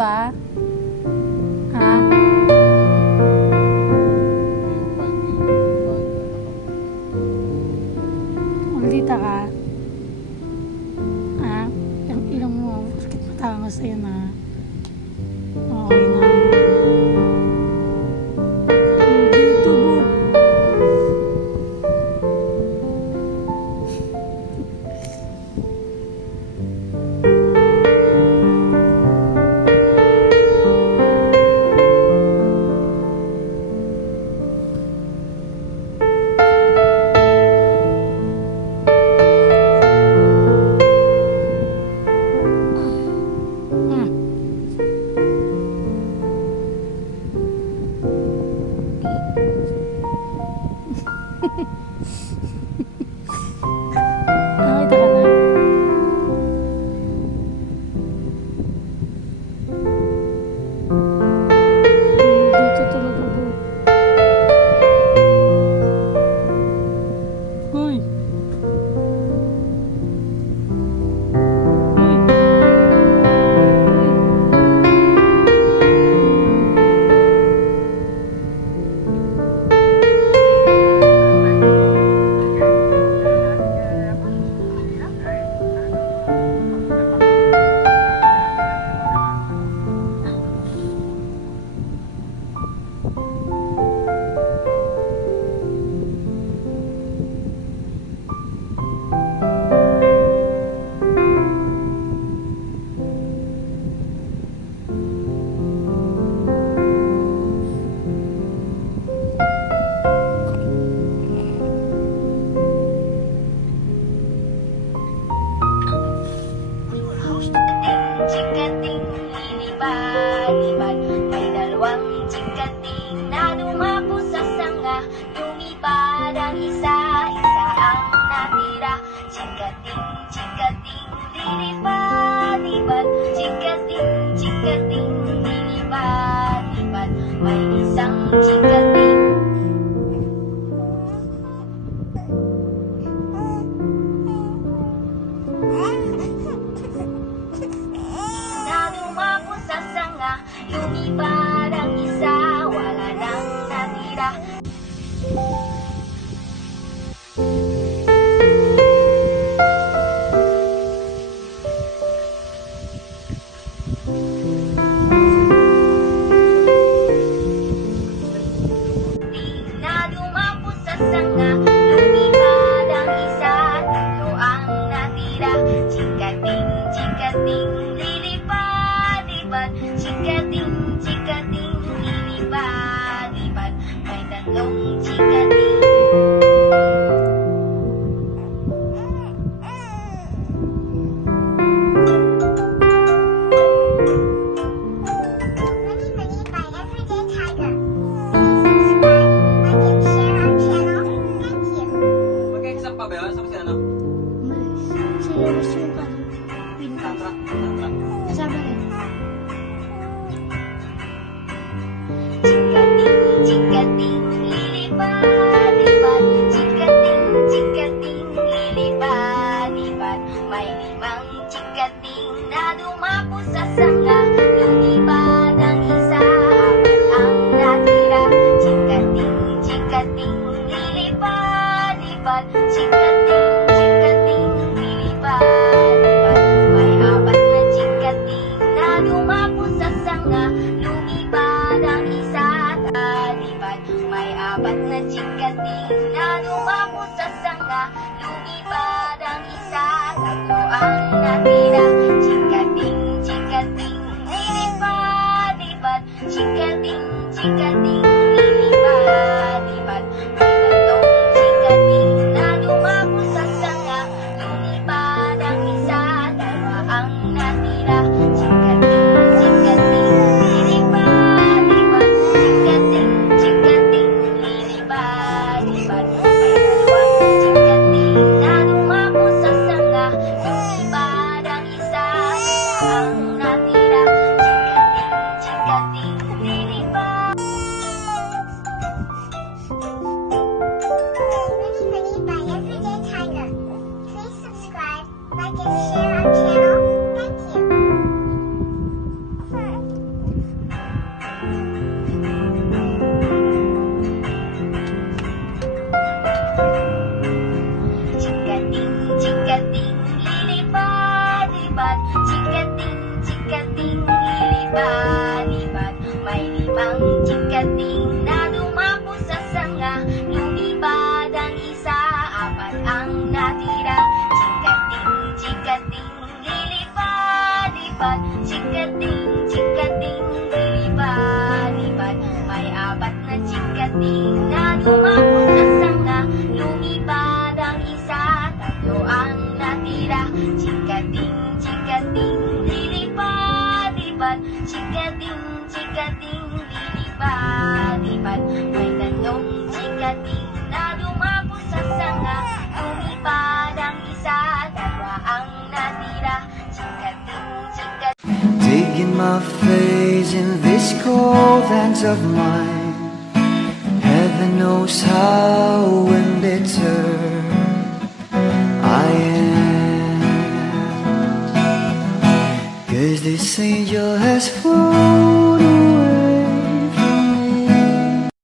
ba? Ha? Maldita ka? Ha? Yung ilong mo, bakit matanga sa'yo na? Okay na. Maldito mo. Nakita ka na? Dito talaga po. Hoy! Chikating lilipad-lipad, may dalawang chikating na dumapo sa sanga. Lumipad ang isa, isa ang natira. Chikating lilipad-lipad, chikating lilipad-lipad, may isang chikating lumipad ang isa, wala nang natira. Na dumapo sa sanga, lumipad ang isa, tatlo ang natira. Chikating lilipad-lipad, chikating lilipad-lipad, may tatlong chikating. Mag-exam pa ba yun? Sabi si ano? Serious yung Tatra. sabi rin. Chikating lilipad-lipad, chikating lilipad-lipad, may limang chikating na dumapo sa sanga. Lumipad ang isa, apat ang natira. Chikating lilipad-lipad, chikating lilipad-lipad, may apat na chikating na dumapo sa sanga. Lumipad ang isa, talipad, may apat na chikating na dumapo sa sanga. Lumipad ang isa, tatlo ang natira. Chikating lilipad-lipad, chikating lilipad-lipad, may tatlong chikating na dumapo sa sanga. Lumipad ang isa, dalawa ang natira. Chikating lilipad-lipad, chikating lilipad-lipad, may dalawang chikating na dumapo sa sanga. Lumipad ang isa, dumapos sa sanga. Lumipad ang isa, tatlo ang natira. Chikating, chikating, lilipad, lipad. Chikating, chikating, lilipad, lipad. May tatlong chikating na dumapos sa sanga. Lumipad ang isa, dalawa ang natira. Chikating, chikating. Digging my face in this cold hands of mine. Heaven knows how embittered I am. 'Cause this angel has flown